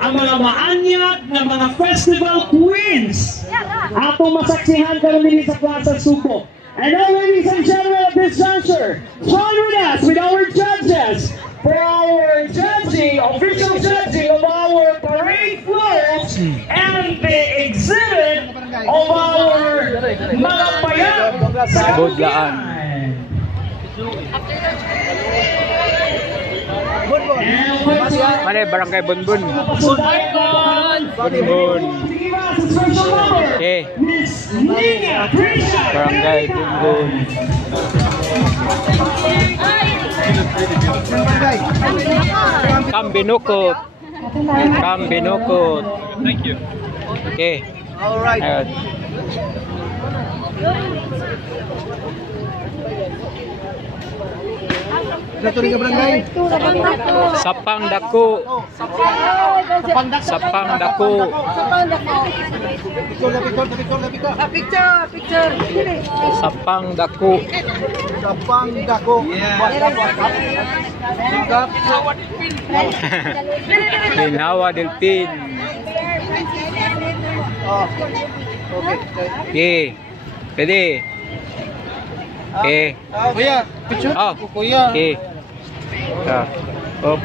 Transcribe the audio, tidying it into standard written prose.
ang mga maanyag na mga festival queens. Atong masaksihan karon din sa Plaza Subo. And now, ladies and gentlemen, at this juncture, join with us with our judges for our judging, official judging of our parade floats and the exhibit of our mga payag sa Budlaan. Mana barangay Bunbun. Bunbun. Okay. Barangay Bunbun. Kambinukot. Kambinukot. Thank you. Okay. All right. Natuloy ka barangay? Sapang Dako. Sapang Dako. Picture. Sapang Dako. Sapang Dako. Ginawa Delpin. Oh. Okay. Okay. Pwede. Okay. Kuya, picture. Oh. Kuya. Okay. Oh.